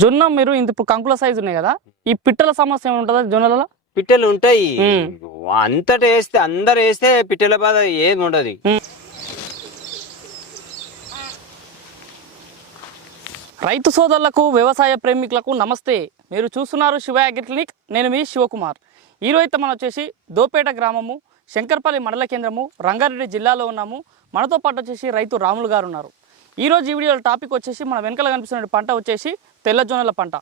జొన్న మీరు ఇంత ఇప్పుడు కంకుల సైజు ఉన్నాయి కదా ఈ పిట్టల సమస్య ఏమైనా ఉంటుందా జొన్నలలో? పిట్టలు ఉంటాయి. అంతటా వేస్తే అందరు వేస్తే పిట్టల బాధ ఏమి ఉండదు. రైతు సోదరులకు వ్యవసాయ ప్రేమికులకు నమస్తే. మీరు చూస్తున్నారు శివ క్లినిక్. నేను మీ శివకుమార్. ఈరోజు అయితే మనం వచ్చేసి దోపేట గ్రామము శంకర్పల్లి మండల కేంద్రము రంగారెడ్డి జిల్లాలో ఉన్నాము. మనతో పాటు వచ్చేసి రైతు రాములు గారు ఉన్నారు. ఈరోజు ఈ వీడియో టాపిక్ వచ్చేసి మన వెనకాల కనిపిస్తున్న పంట వచ్చేసి తెల్లజొన్నల పంట.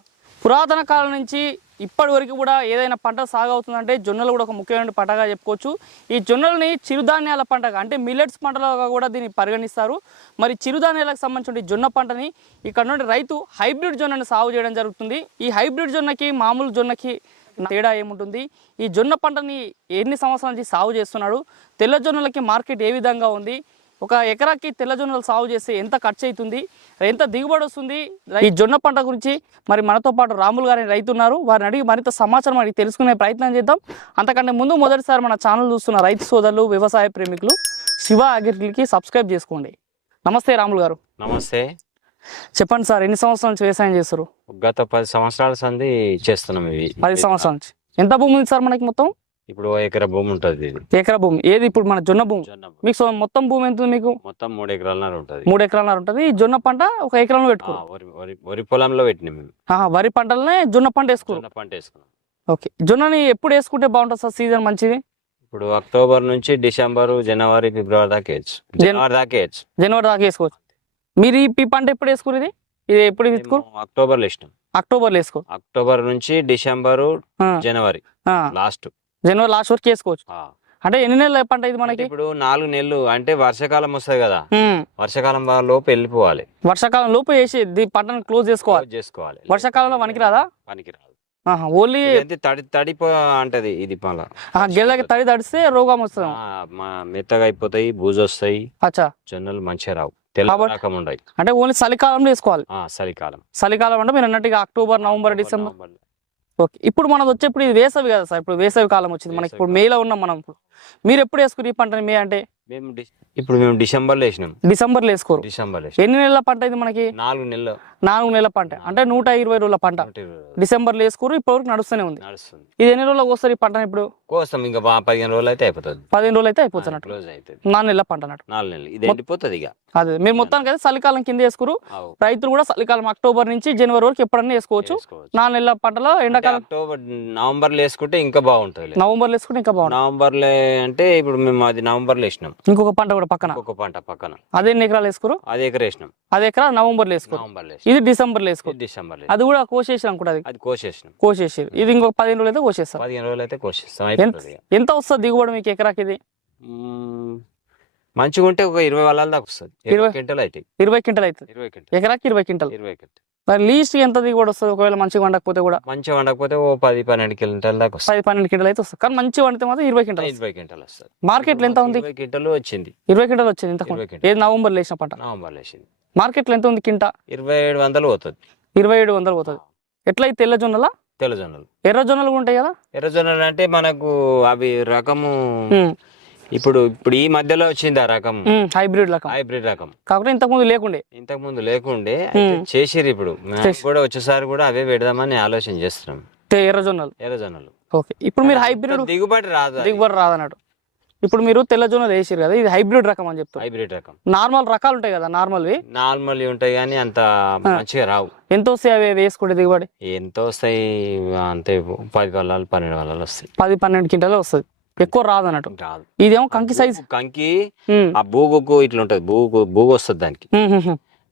పురాతన కాలం నుంచి ఇప్పటి వరకు కూడా ఏదైనా పంట సాగు అవుతుందంటే జొన్నలు కూడా ఒక ముఖ్యమైన పంటగా చెప్పుకోవచ్చు. ఈ జొన్నలని చిరుధాన్యాల పంటగా అంటే మిల్లెట్స్ పంటలుగా కూడా దీన్ని పరిగణిస్తారు. మరి చిరుధాన్యాలకు సంబంధించిన జొన్న పంటని ఇక్కడ నుండి రైతు హైబ్రిడ్ జొన్నను సాగు చేయడం జరుగుతుంది. ఈ హైబ్రిడ్ జొన్నకి మామూలు జొన్నకి తేడా ఏముంటుంది? ఈ జొన్న పంటని ఎన్ని సంవత్సరాల నుంచి సాగు చేస్తున్నాడు? తెల్ల జొన్నలకి మార్కెట్ ఏ విధంగా ఉంది? ఒక ఎకరాకి తెల్ల జొన్నలు సాగు చేస్తే ఎంత ఖర్చు అవుతుంది ఎంత దిగుబడి వస్తుంది? ఈ జొన్న పంట గురించి మరి మనతో పాటు రాములు గారి రైతు ఉన్నారు వారిని అడిగి మరింత సమాచారం అడిగి తెలుసుకునే ప్రయత్నం చేద్దాం. అంతకంటే ముందు మొదటిసారి మన ఛానల్ చూస్తున్న రైతు సోదరులు వ్యవసాయ ప్రేమికులు శివ అగ్రికి సబ్స్క్రైబ్ చేసుకోండి. నమస్తే రాములు గారు. నమస్తే. చెప్పండి సార్ ఎన్ని సంవత్సరాల నుంచి వ్యవసాయం చేస్తారు గత పది సంవత్సరాల సంది చేస్తున్నాం ఇవి. పది సంవత్సరాల నుంచి. ఎంత భూమి ఉంది సార్ మనకి మొత్తం? ఇప్పుడు ఎకరా భూమి ఉంటుంది. ఎకరా భూమి. ఏది ఇప్పుడు మన జొన్న భూమి. మీకు సో- మొత్తం భూమి ఎంత మీకు? మొత్తం మూడు ఎకరాలన్నర ఉంటుంది. మూడు ఎకరాలన్నర ఉంటుంది. జొన్న పంట ఒక ఎకరంలో ఆ, పెట్టుకోరు వరి పొలంలో పెట్టినాం మేము. వరి పంటలనే జొన్న పంట వేసుకోరు. జొన్న పంట వేసుకున్నాం. ఓకే. జొన్నని ఎప్పుడు వేసుకుంటే బాగుంటుంది సార్? సీజన్ మంచిది? ఇప్పుడు అక్టోబర్ నుంచి డిసెంబర్ జనవరి ఫిబ్రవరి దాకా వేయచ్చు. జనవరి దాకా వేయచ్చు. జనవరి దాకా వేసుకోవచ్చు. మీరు ఈ పంట ఎప్పుడు వేసుకోరు ఇది? ఇది ఎప్పుడు వేసుకోరు మేము అక్టోబర్లో వేసినాం. అక్టోబర్లో వేసుకో అక్టోబర్ నుంచి డిసెంబర్ జనవరి. లాస్ట్. జనవరి లాస్ట్ వరకు వేసుకోవచ్చు అంటే ఎన్ని నెలల పంట ఇది మనకి? ఇప్పుడు నాలుగు నెలలు అంటే వర్షాకాలం వస్తుంది కదా. వర్షాకాలం లోపు వెళ్ళిపోవాలి. వర్షాకాలం లోపు వేసి పంటను క్లోజ్ చేసుకోవాలి. చేసుకోవాలి. వర్షాకాలంలో పనికిరాదా? పనికిరాదు. ఓన్లీ తడి తడిపో అంటది ఇది పల తడి తడిస్తే రోగం వస్తుంది. మెత్తగా అయిపోతాయి బూజు వస్తాయి. అచ్చా. జొన్నలు మంచిగా రావు. అంటే ఓన్లీ చలికాలంలో వేసుకోవాలి. చలికాలం. చలికాలం అంటే మీరు అన్నట్టుగా అక్టోబర్ నవంబర్ డిసెంబర్. ఓకే. ఇప్పుడు మనది వచ్చే ఇప్పుడు ఇది వేసవి కదా సార్. ఇప్పుడు వేసవి కాలం వచ్చింది. మనకి ఇప్పుడు మేలో ఉన్నాం మనం ఇప్పుడు. మీరు ఎప్పుడు వేసుకుని ఈ పంటని? మే అంటే? మేము ఇప్పుడు మేము డిసెంబర్లో వేసినాం. డిసెంబర్లో వేసుకోరు. డిసెంబర్ వేసినాం. ఎన్ని నెలల పంట ఇది మనకి? నాలుగు నెలలు. నాలుగు నెలల పంట. అంటే నూట ఇరవై రోజుల పంట. నూట ఇరవై రోజులు. డిసెంబర్లో వేసుకోరు ఇప్పటివరకు నడుస్తూనే ఉంది. నడుస్తుంది. ఇది ఎన్ని రోజులకు వస్తారు ఈ పంట ఇప్పుడు? కోసం ఇంకా బా- పదిహేను రోజులు అయితే అయిపోతుంది. పదిహేను రోజులు అయితే అయిపోతున్నట్టు క్లోజ్ అవుతుంది. నాలుగు నెలల పంట అన్నట్టు. నాలుగు నెలలు. ఇది ఎండిపోతుంది ఇక. అదే. మీరు మొత్తానికి అయితే చలికాలం కింద వేసుకోరు. ఆవు. రైతులు కూడా చలికాలం అక్టోబర్ నుంచి జనవరి వరకు ఎప్పుడన్నా వేసుకోవచ్చు. నాలుగు నెలల పంటలో అంటే ఎండాకాలం అక్టోబర్ నవంబర్లో వేసుకుంటే ఇంకా బాగుంటుంది. నవంబర్లో వేసుకుంటే ఇంకా బాగుంటుంది. నవంబర్లో అంటే ఇప్పుడు మేము అది నవంబర్లో వేసినాం. ఇంకొక పంట కూడా పక్కన. ఒక్కొక్క పంట పక్కన. అదే ఎన్ని ఎకరాలు వేసుకోరు? అది ఎకర వేసినాం. అదే ఎకరా? నవంబర్లో వేసుకోరు. నవంబర్లో ఇది వేసుకోరు. డిసెంబర్లో అది కూడా కోసేసి అనుకుంటా అది. కోసేసినాం. కోసేసి ఇది ఇంకొక పదిహేను రోజులు అయితే కోసేస్తారు. పదిహేను రోజులు అయితే కోసేస్తాం. ఎంత వస్తుంది దిగుబడి మీకు ఎకరాకి ఇది. మంచిగా ఉంటే ఒక ఇరవై వాళ్ళ దాకా వస్తుంది. ఇరవై క్వింటల్ అవుతాయి ఇరవై క్వింటల్ అవుతుంది ఇరవై క్వింటల్. ఎకరాకి ఇరవై క్వింటల్. ఇరవై క్వింటల్. మరి లీస్ట్ ఎంత దిగుబడి వస్తుంది? ఒకవేళ మంచిగా వండకపోతే కూడా? మంచిగా వండకపోతే ఓ పది పన్నెండు క్వింటల్ దాకా వస్తుంది. పది పన్నెండు క్వింటల్ అయితే వస్తుంది. కానీ మంచిగా వండితే మాత్రం ఇరవై క్వింటల్. ఇరవై క్వింటల్ వస్తుంది. మార్కెట్లో ఎంత ఉంది? ఇరవై క్వింటల్ వచ్చింది. ఇరవై క్వింటల్ వచ్చింది క్వింటల్ ఏది నవంబర్ వేసిన పంట? నవంబర్ వేసింది మార్కెట్లో ఎంత ఉంది కింట? ఇరవై ఏడు వందలు పోతుంది. ఇరవై ఏడు వందలు పోతుంది. ఎట్లా ఈ తెల్ల జొన్నల? తెల్ల జొన్నలు. ఎర్ర జొన్నలు కూడా ఉంటాయి కదా? ఎర్ర జొన్నలు అంటే మనకు అవి రకము ఇప్పుడు ఇప్పుడు ఈ మధ్యలో వచ్చింది ఆ రకం. హైబ్రిడ్ రకం. హైబ్రిడ్ రకం. కాకపోతే ఇంతకు ముందు లేకుండే ఇంతకు ముందు లేకుండే. చేసిర్రు ఇప్పుడు. కూడా వచ్చేసారి కూడా అవే పెడదామని ఆలోచన చేస్తున్నాం. తే- ఎర్ర జొన్నలు ఎర్ర జొన్నలు ఓకే. ఇప్పుడు మీరు హైబ్రిడ్ దిగుబడి రాదు. దిగుబడి రాదన్నట్టు ఇప్పుడు మీరు తెల్ల జొన్నలు వేసారు కదా ఇది హైబ్రిడ్ రకం అని చెప్తారు హైబ్రిడ్ రకం. నార్మల్ రకాలు ఉంటాయి కదా నార్మల్వి? నార్మల్ ఉంటాయి కానీ అంత మంచిగా రావు. ఎంత వస్తాయి అవి వేసుకుంటే దిగుబడి? ఎంత వస్తాయి అంతే పది వల్లాలు పన్నెండు వల్లాలు వస్తాయి. పది పన్నెండు క్వింటాలే వస్తుంది. ఎక్కువ రాదు అన్నట్టు రాదు. ఇదేమో కంకి సైజ్. కంకి ఆ బూగుకు ఇట్లా ఉంటది బూగు బూగు వస్తుంది దానికి.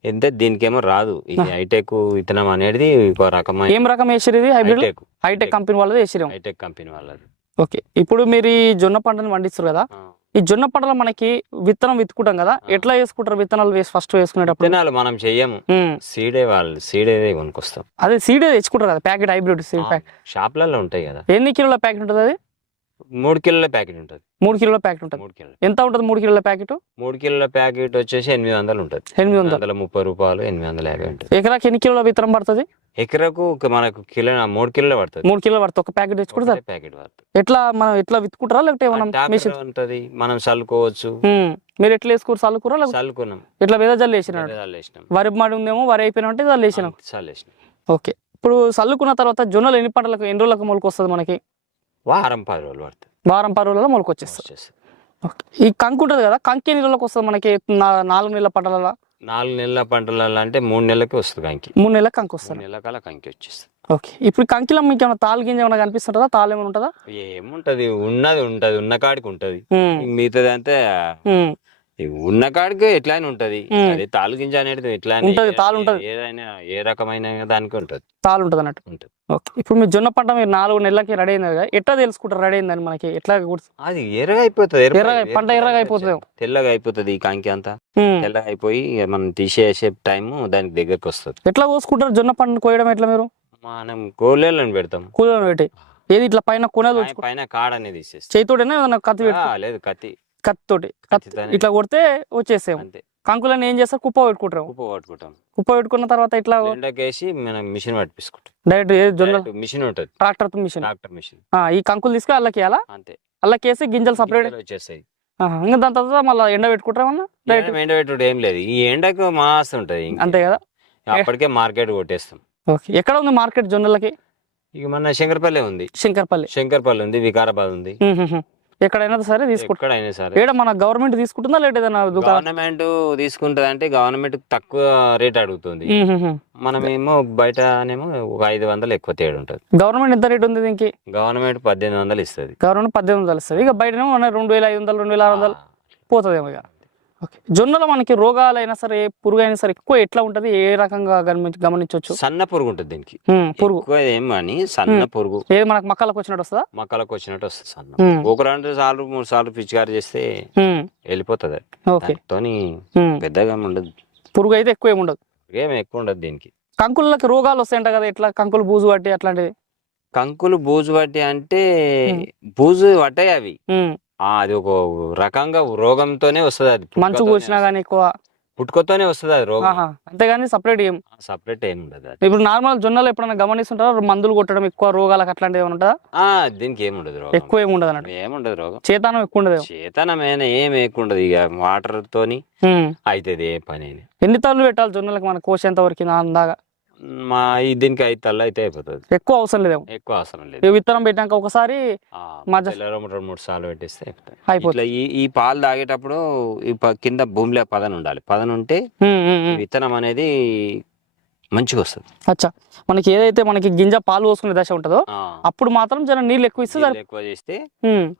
ఎంత దీనికేమో రాదు. ఇది హైటెక్ విత్తనం అనేది ఒక రకమైన ఏం రకం వేసారు ఇది హైబ్రిడ్? హైటెక్. కంపెనీ వాళ్ళది వేసిరేమో హైటెక్ కంపెనీ వాళ్ళది. ఓకే. ఇప్పుడు మీరు ఈ జొన్న పంటను పండిస్తారు కదా. ఈ జొన్న పంటలో మనకి విత్తనం విత్తుకుంటాం కదా ఎట్లా వేసుకుంటారు విత్తనాలు వేసి ఫస్ట్ వేసుకునేటప్పుడు? విత్తనాలు మనం చెయ్యము సీడే వాళ్ళు సీడే కొనుక్కొస్తాం. అదే సీడ్ తెచ్చుకుంటారు కదా ప్యాకెట్ హైబ్రిడ్ సీడ్ ప్యాకెట్ షాప్లలో ఉంటాయి కదా. ఎన్ని కిలోల ప్యాకెట్ ఉంటుంది అది? మూడు కిలోల ప్యాకెట్ ఉంటుంది. మూడు కిలోల ప్యాకెట్ ఉంటుంది. మూడు కిలో ఎంత ఉంటుంది మూడు కిలోల ప్యాకెట్? మూడు కిలోల ప్యాకెట్ వచ్చేసి ఎనిమిది వందలు ఉంటుంది. ఎనిమిది వందలు. ముప్పై రూపాయలు ఎనిమిది వందల యాభై ఉంటుంది. ఎకరాకి ఎన్ని కిలోల విత్తనం పడుతుంది? ఎకరకు ఒక మనకు కిలో మూడు కిలోలు పడుతుంది. మూడు కిలోలు పడుతుంది. ఒక ప్యాకెట్ తెచ్చుకుంటే ఒకటే ప్యాకెట్ పడుతుంది. ఎట్లా మనం ఎట్లా విత్తుకుంటారా? లేకపోతే మిషన్? ఉంటది. మనం చల్లుకోవచ్చు. మీరు ఎట్లా వేసుకోరు? చల్లుకోరా చల్లుకున్నాం. ఇట్లా వేద జల్లు చల్లేసినాం వరి మాడి ఉందేమో వరి అయిపోయినా అంటే జల్లు వేసినాం. ఓకే. ఇప్పుడు చల్లుకున్న తర్వాత జొన్నలు ఎన్ని పంటలకు ఎన్ని రోజులకు మొలక వస్తుంది మనకి? వారం పది రోజులు పడుతుంది. వారం పది రోజులలో మొలక వచ్చేస్తుంది వచ్చేస్తుంది. ఓకే. ఈ కంకు ఉంటుంది కదా కంకి ఎన్ని రోజులకు వస్తుంది మనకి నాలుగు నెలల పంటల నాలుగు నెలల పంటలలో అంటే మూడు నెలలకి వస్తుంది కంకి. మూడు నెలలకు కంకి వస్తుంది? నెలల కల్లా కంకి వచ్చేస్తుంది. ఓకే. ఇప్పుడు కంకిలో మీకు ఏమైనా తాలు గింజ ఏమైనా కనిపిస్తుంటుందా? తాలు ఏమైనా ఉంటుందా? ఏముంటది ఉన్నది ఉంటది ఉన్న కాడికి ఉంటది. మిగతాది అంతే ఉన్న కాడికి ఎట్లయినా ఉంటది. అది తాలు గింజ అనేది ఎట్లా ఉంటది, తాలు ఉంటది. ఏదైనా ఏ రకమైన దానికి ఉంటది. తాలు ఉంటుంది అన్నట్టు. ఉంటది. ఓకే. ఇప్పుడు మీ జొన్న పంట మీరు నాలుగు నెలలకి రెడీ అయింది కదా ఎట్లా తెలుసుకుంటారు రెడీ అయిందని మనకి ఎట్లా అది ఎర్రగా అయిపోతుంది ఎర్ర- పంట ఎర్ర- ఎర్రగా అయిపోతుంది. తెల్లగా అయిపోతుంది ఈ కంకి అంతా. తెల్లగా అయిపోయి మనం తీసేసే టైం దానికి దగ్గరకు వస్తుంది. ఎట్లా కోసుకుంటారు జొన్న పంటను కోయడం ఎట్లా మీరు? మనం కోళ్ళని పెడతాం. కూలీలను పెట్టి. ఏది ఇట్లా పైన కొనేది? పైన కాడ అనేది చేతితోటేనా కత్తి లేదు కత్తి. కత్తితోటి కత్తి. ఇట్లా కొడితే వచ్చేసాము. అంతే. కంకులను ఏం చేస్తారు కుప్ప పెట్టుకుంటారు ఉప్పు పట్టుకుంటాం. కుప్ప పెట్టుకున్న తర్వాత ఇట్లా ఎండకేసి మనం మిషన్ పట్టించుకుంటాం డైరెక్ట్ ఏ జొన్న మిషన్ ఉంటుంది. ట్రాక్టర్తో మిషన్. Tractor machine. ఈ కంకులు తీసుకొని అల్లకి వేయాలా అంతే. అల్లకి వేసి గింజలు సపరేట్. వచ్చేస్తాయి. ఇంకా దాని తర్వాత మళ్ళీ ఎండ పెట్టుకుంటామన్నా డైరెక్ట్ ఎండ పెట్టుడు ఏం లేదు. ఈ ఎండకు మాస్ ఉంటది. అంతే కదా? అప్పటికే మార్కెట్ కొట్టేస్తాం. ఓకే. ఎక్కడ ఉంది మార్కెట్ జొన్నలకి? ఇక మన శంకరపల్లి ఉంది. శంకర్పల్లి. శంకరపల్లి ఉంది వికారాబాద్ ఉంది. ఎక్కడైనా సరే తీసుకుంటాం. ఎక్కడైనా సరే. ఏడ మన గవర్నమెంట్ తీసుకుంటుందా లేదా ఏదైనా గవర్నమెంట్ తీసుకుంటది అంటే గవర్నమెంట్ తక్కువ రేట్ అడుగుతుంది. మనమేమో బయటనేమో ఒక ఐదు వందలు ఎక్కువ తేడు ఉంటుంది. గవర్నమెంట్ ఎంత రేట్ ఉంది దీనికి? గవర్నమెంట్ పద్దెనిమిది వందలు ఇస్తుంది. గవర్నమెంట్ పద్దెనిమిది వందలు ఇస్తుంది. ఇక బయటనేమో మన రెండు వేల ఐదు వందలు రెండు వేల ఆరు వందలు పోతుందేమో ఇక. ఓకే. జొన్నలో మనకి రోగాలైనా సరే పురుగు అయినా సరే ఎక్కువ ఎట్లా ఉంటది? ఏ రకంగా గమనించ గమనించవచ్చు? సన్న పురుగు ఉంటుంది దీనికి. పురుగు. ఎక్కువ ఏం అని సన్న పురుగు. ఏది మనకు మక్కలకు వచ్చినట్టు వస్తుందా? మొక్కలకు వచ్చినట్టు వస్తుంది సన్న. ఒక రెండు సార్లు మూడు సార్లు పిచికారి చేస్తే వెళ్ళిపోతుంది. హ్మ్. పెద్దగా ఏమి ఉండదు. పురుగు అయితే ఎక్కువ ఏమి ఉండదు? ఏం ఎక్కువ ఉండదు దీనికి. కంకులకి రోగాలు వస్తాయంట కదా ఎట్లా కంకులు బూజు పట్టి అట్లాంటివి? కంకులు బూజు పట్టి అంటే. బూజు పట్టాయి అవి. అది ఒక రకంగా రోగంతోనే వస్తుంది అది. మంచు పుట్టుకతోనే కూర్చినా కానీ ఎక్కువ. పుట్టుకతోనే వస్తుంది అది రోగం. ఆహా అంతేగాని సపరేట్ ఏం? సపరేట్ ఏమి ఉండదు అది. ఇప్పుడు నార్మల్ జొన్నలు ఎప్పుడైనా గమనిస్తుంటారా? మందులు కొట్టడం ఎక్కువ రోగాలకు అట్లాంటివి ఏమైనా ఉంటుందా? ఆ దీనికి ఏమి ఉండదు రోగం. ఎక్కువ ఏమి ఉండదు అన్నట్టు. ఏముండదు రోగం. చేతానం ఎక్కువ ఉండదు చేతనమైన ఏం ఎక్కువ ఉండదు. ఇక వాటర్ తోని అవుతుంది ఏ పని అయినా. ఎన్ని తల్లు పెట్టాలి జొన్నలకు? మన కోసేంత వరకు నా అందాగా. మా ఈ దీనికి ఐదు తల్ల అయితే అయిపోతుంది. ఎక్కువ అవసరం లేదేమో ఎక్కువ అవసరం లేదు. విత్తనం పెట్టాక ఒకసారి రెండు మూడు సార్లు పెట్టేస్తే అయిపోతుంది. ఈ ఈ పాలు తాగేటప్పుడు ఈ కింద భూమిలో పదన ఉండాలి పదన ఉంటే. విత్తనం అనేది మంచిగా వస్తుంది. అచ్చా. మనకి ఏదైతే మనకి గింజ పాలు పోసుకునే దశ ఉంటుందో అప్పుడు మాత్రం జర నీళ్ళు ఎక్కువ ఇస్తే నీళ్ళు సరి- ఎక్కువ చేస్తే.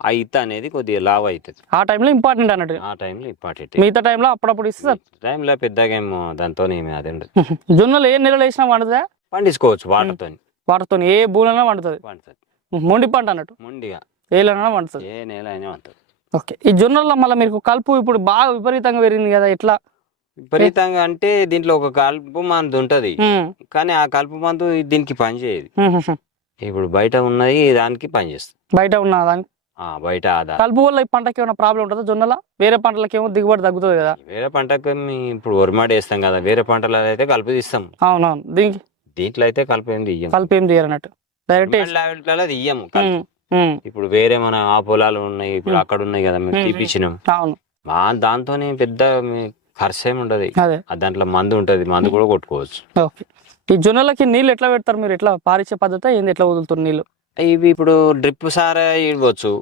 ఆ ఇత్త అనేది కొద్దిగా లావ్ అవుతుంది. ఆ టైంలో ఇంపార్టెంట్ అన్నట్టు ఆ టైంలో ఇంపార్టెంట్. మిగతా టైంలో అప్పుడప్పుడు ఇస్తే సరి- టైంలో పెద్దగా ఏమో దాంతో ఏమి అది ఉండదు. జొన్నలు ఏ నెలలో వేసినా వండుతుందా పండించుకోవచ్చు వాటర్తో వాటితో ఏ భూలైనా వండుతుంది పండుతుంది. మొండి పంట అన్నట్టు. మొండిగా. ఏలైనా వండుతుంది ఏ నేల అయినా ఉంటుంది ఓకే. ఈ జొన్నల్లో మళ్ళీ మీకు కలుపు ఇప్పుడు బాగా విపరీతంగా పెరిగింది కదా ఎట్లా? విపరీతంగా అంటే దీంట్లో ఒక కలుపు మందు ఉంటది. కానీ ఆ కలుపు మందు దీనికి పని చేయదు. ఇప్పుడు బయట ఉన్నది దానికి పని చేస్తుంది బయట ఉన్న దానికి? ఆ, బయట కలుపు వల్ల ఈ పంటకి ఏమైనా ప్రాబ్లం ఉంటుందా జొన్నల? వేరే పంటలకి ఏమో దిగుబడి తగ్గుతుంది కదా. వేరే పంటకు ఇప్పుడు వరిమాడి వేస్తాం కదా వేరే పంటలో అయితే కలుపు తీస్తాం. అవునవును. దీనికి? దీంట్లో అయితే కలుపు ఏం తీయం. కలుపు ఏం తీయరు అన్నట్టు. డైరెక్ట్ తీయము. ఇప్పుడు వేరే మన ఆ పొలాలు ఉన్నాయి ఇప్పుడు. అక్కడ ఉన్నాయి కదా మేము. తీపిచ్చినాం. అవును. మా దాంతోనే పెద్ద ఏమి ఉండదు దాంట్లో మందు ఉంటది. మందు కూడా కొట్టుకోవచ్చు. ఈ జొన్నలకి నీళ్ళు ఎట్లా పెడతారు మీరు? ఎట్లా పారిచ్చే పద్ధతి? ఏంది ఎట్లా వదులుతారు నీళ్ళు? ఇవి ఇప్పుడు డ్రిప్ సారా ఇవ్వచ్చు.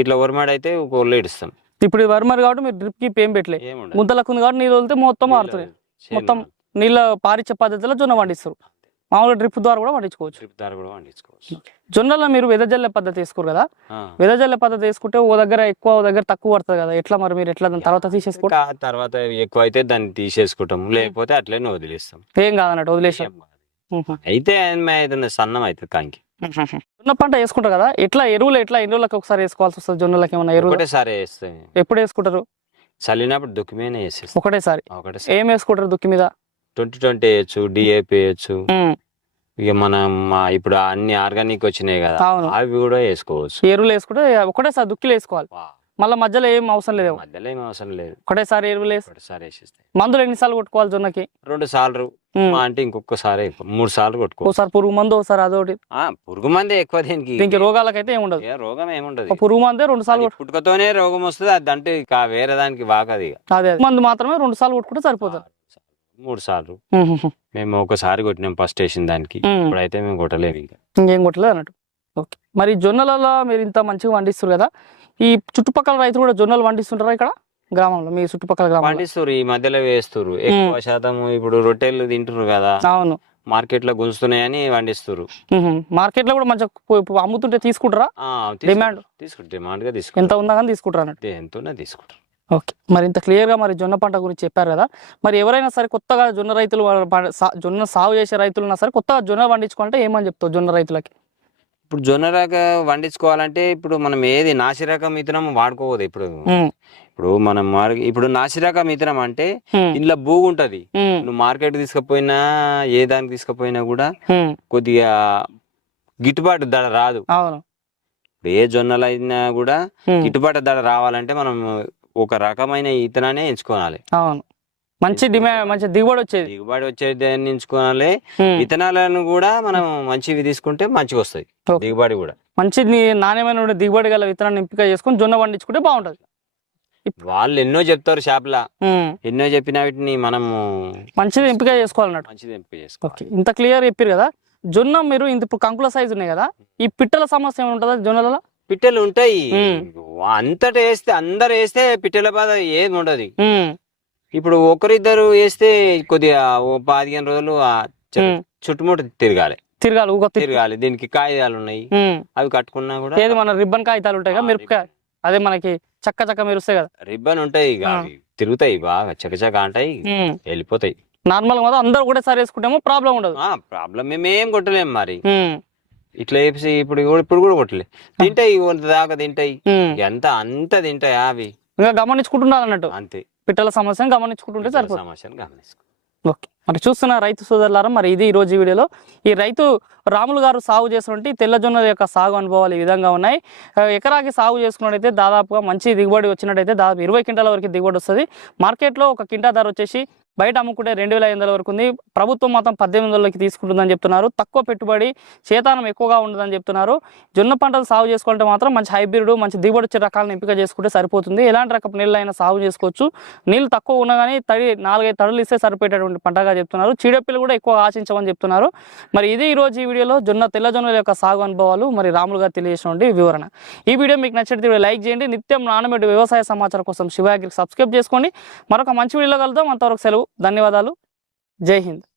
ఇట్లా వరిమాడి అయితే ఒక ఒళ్ళు ఇడుస్తాం. ఇప్పుడు ఈ వర్మర్ కాబట్టి మీరు డ్రిప్కి ఏం పెట్టలే. ముంతలకు ఉంది కాబట్టి నీళ్ళు వదిలితే మొత్తం మారుతుంది మొత్తం నీళ్ళ పారిచ్చే పద్ధతిలో జొన్న పండిస్తారు. మామూలుగా డ్రిప్ ద్వారా కూడా పండించుకోవచ్చు. డ్రిప్ దారి కూడా పండించుకోవచ్చు. జొన్నలో మీరు వెదజల్లే పద్ధతి వేసుకోరు కదా. వెదజల్లే పద్ధతి వేసుకుంటే ఓ దగ్గర ఎక్కువ ఓ దగ్గర తక్కువ పడుతుంది కదా? ఎట్లా మరి మీరు ఎట్లా దాని తర్వాత తీసేసుకోవడం ఇంకా తర్వాత ఎక్కువ అయితే దాన్ని తీసేసుకుంటాం. లేకపోతే అట్లనే వదిలేస్తాం. ఏం కాదన్నట్టు వదిలేసాం. అయితే సన్నం అవుతుంది కంకి. జొన్న పంట వేసుకుంటారు కదా? ఎట్లా ఎరువులు ఎట్లా ఎన్ని రోజులకు ఒకసారి వేసుకోవాల్సి వస్తుంది జొన్నలకి ఏమైనా ఎరువులు? ఒకటేసారి వేస్తే. ఎప్పుడు వేసుకుంటారు? చల్లినప్పుడు దుఃఖమేనే వేసేస్తాం. ఒకటేసారి. ఒకటేసారి. ఏం వేసుకుంటారు దుక్కి మీద? ట్వంటీ ట్వంటీ వేయచ్చు డిఏపి వేయచ్చు. ఇక మనం ఇప్పుడు అన్ని ఆర్గానిక్ వచ్చినాయి కదా అవును. అవి కూడా వేసుకోవచ్చు. ఎరువులు వేసుకుంటే ఒకటేసారి దుక్కిలు వేసుకోవాలి. వా. మళ్ళీ మధ్యలో ఏం అవసరం లేదు. మధ్యలో ఏం అవసరం లేదు. ఒకటేసారి ఎరువులు వేసి ఒకటిసారి వేసేస్తే. మందులు ఎన్నిసార్లు కొట్టుకోవాలి జొన్నకి? రెండు సార్లు. ఉమ్, మా అంటే ఇంకొకసారి మూడు సార్లు కొట్టుకో ఒకసారి పురుగు మందు ఒకసారి అదొకటి. ఆ, పురుగు మంది ఎక్కువ దీనికి. దీనికి రోగాలకైతే ఏమి ఉండదు. ఏ రోగం ఏముండదు ఒక పురుగు మందే రెండు సార్లు అది పుట్టుకతోనే రోగం వస్తుంది అది అంటే ఇక వేరే దానికి వాకది. అదే అదే. మందు మాత్రమే రెండు సార్లు కొట్టుకుంటే సరిపోతుంది. మూడు సార్లు. మేము. ఒకసారి కొట్టినాం ఫస్ట్ వేసిన దానికి. ఇప్పుడైతే మేము కొట్టలేము ఇంకా. ఇంకేం కొట్టలేదు అన్నట్టు. ఓకే. మరి జొన్నలలో మీరు ఇంత మంచిగా పండిస్తారు కదా ఈ చుట్టుపక్కల రైతులు కూడా జొన్నలు పండిస్తుంటారా ఇక్కడ గ్రామంలో? మీ చుట్టుపక్కల గ్రామంలో? పండిస్తారు ఈ మధ్యలో వేస్తారు ఎక్కువ శాతం ఇప్పుడు రొట్టెలు తింటున్నారు కదా అవును. మార్కెట్లో గుంజుతున్నాయని పండిస్తారు మార్కెట్లో కూడా మంచిగా అమ్ముతుంటే తీసుకుంటారా? డిమాండ్? తీసుకుంటారు. డిమాండ్గా ఎంత తీసుకుంటారు ఉందా కానీ తీసుకుంటారా అన్నట్టు. ఎంతోనే తీసుకుంటారు. ఓకే. మరి ఇంత క్లియర్గా మరి జొన్న పంట గురించి చెప్పారు కదా. మరి ఎవరైనా సరే కొత్తగా జొన్న రైతులు జొన్న సాగు చేసే రైతులు ఉన్నా సరే కొత్తగా జొన్న పండించుకుంటే ఏమని చెప్తావు జొన్న రైతులకి? ఇప్పుడు జొన్న రక పండించుకోవాలంటే ఇప్పుడు మనం ఏది నాసిరకం ఇతనం వాడుకోవద్దు ఇప్పుడు. ఇప్పుడు మనం ఇప్పుడు నాసిరకం ఇతనం అంటే ఇంట్లో భూగు ఉంటది. నువ్వు మార్కెట్ తీసుకుపోయినా ఏ దానికి తీసుకుపోయినా కూడా కొద్దిగా గిట్టుబాటు ధర రాదు. ఇప్పుడు ఏ జొన్నలు అయినా కూడా గిట్టుబాటు ధర రావాలంటే మనం ఒక రకమైన ఇతనాన్ని ఎంచుకోవాలి అవును. మంచి డిమాండ్ మంచి దిగుబడి వచ్చేది. దిగుబడి వచ్చేదాన్ని ఎంచుకోవాలి విత్తనాలను కూడా మనం మంచివి తీసుకుంటే మంచిగా వస్తాయి. దిగుబడి కూడా. మంచి నాణ్యమైన దిగుబడి గల విత్తనాన్ని ఎంపిక చేసుకొని జొన్న పండించుకుంటే బాగుంటది. వాళ్ళు ఎన్నో చెప్తారు షాప్లా. ఎన్నో చెప్పిన వీటిని మనము మంచిది ఎంపిక చేసుకోవాలన్నట్టు. మంచిది ఎంపిక చేసుకోవాలి. ఇంత క్లియర్ చెప్పారు కదా? జొన్న మీరు ఇంత ఇప్పుడు కంకుల సైజు ఉన్నాయి కదా? ఈ పిట్టల సమస్య ఏమి ఉంటుందా జొన్నలలో? పిట్టెలు ఉంటాయి. అంతటా వేస్తే అందరు వేస్తే పిట్టెల బాధ ఏది ఉండదు. ఇప్పుడు ఒకరిద్దరు వేస్తే కొద్దిగా ఓ పదిహేను రోజులు చుట్టుముట్టు తిరగాలి. తిరగాలి తిరగాలి. దీనికి కాగితాలు ఉన్నాయి. అవి కట్టుకున్నా కూడా ఏది మన రిబ్బన్ కాగితాలు ఉంటాయి కదా మిరపకాయ అదే మనకి చక్క చక్క మెరుస్తాయి కదా. రిబ్బన్ ఉంటాయి తిరుగుతాయి బాగా. చకచక అంటాయి. వెళ్ళిపోతాయి. నార్మల్గా అందరూ కూడా సరి వేసుకుంటేమో ప్రాబ్లం ఉండదు. ఆ ప్రాబ్లం మేమేం కొట్టలేం మరి. ఇట్లా వేసి ఇప్పుడు ఇప్పుడు కూడా కొట్టలే. తింటాయి కొంత దాకా తింటాయి. ఎంత అంత తింటాయి అవి. ఇంకా గమనించుకుంటున్నారు అన్నట్టు. అంతే. పిట్టల సమస్యను గమనించుకుంటుంటే సరిపోతుంది. సమస్యను గమనించుకో. ఓకే. మరి చూస్తున్న రైతు సోదరులారా మరి ఇది ఈ రోజు ఈ వీడియోలో. ఈ రైతు రాములు గారు సాగు చేసినటువంటి తెల్లజొన్న యొక్క సాగు అనుభవాలు ఈ విధంగా ఉన్నాయి. ఎకరాకి సాగు చేసుకున్నట్టయితే దాదాపుగా మంచి దిగుబడి వచ్చినట్టయితే దాదాపు ఇరవై క్వింటాల వరకు దిగుబడి వస్తుంది. మార్కెట్లో ఒక కింటా ధర వచ్చేసి బయట అమ్ముకుంటే రెండు వేల ఐదు వందల వరకు ఉంది. ప్రభుత్వం మాత్రం పద్దెనిమిది వందలకి తీసుకుంటుందని చెప్తున్నారు. తక్కువ పెట్టుబడి చేతానం ఎక్కువగా ఉండదని చెప్తున్నారు. జొన్న పంటలు సాగు చేసుకుంటే మాత్రం మంచి హైబ్రిడ్ మంచి దిగుబడి వచ్చే రకాలను ఎంపిక చేసుకుంటే సరిపోతుంది. ఎలాంటి రకపు నీళ్ళు అయినా సాగు చేసుకోవచ్చు. నీళ్ళు తక్కువ ఉన్నా కానీ తడి నాలుగైదు తడులు ఇస్తే సరిపోయేటటువంటి పంటగా చెప్తున్నారు. చీడపిల్లు కూడా ఎక్కువ ఆశించమని చెప్తున్నారు. మరి ఇది ఈ రోజు ఈ వీడియోలో జొన్న తెల్ల జొన్నల యొక్క సాగు అనుభవాలు. మరి రాములు గారు తెలియజేసినటువంటి వివరణ. ఈ వీడియో మీకు నచ్చితే లైక్ చేయండి. నిత్యం నాణ్యమైన వ్యవసాయ సమాచారం కోసం శివాగిరికి సబ్స్క్రైబ్ చేసుకోండి. మరొక మంచి వీడియోలో కలుద్దాం. అంతవరకు సెలవు. ధన్యవాదాలు. జై హింద్.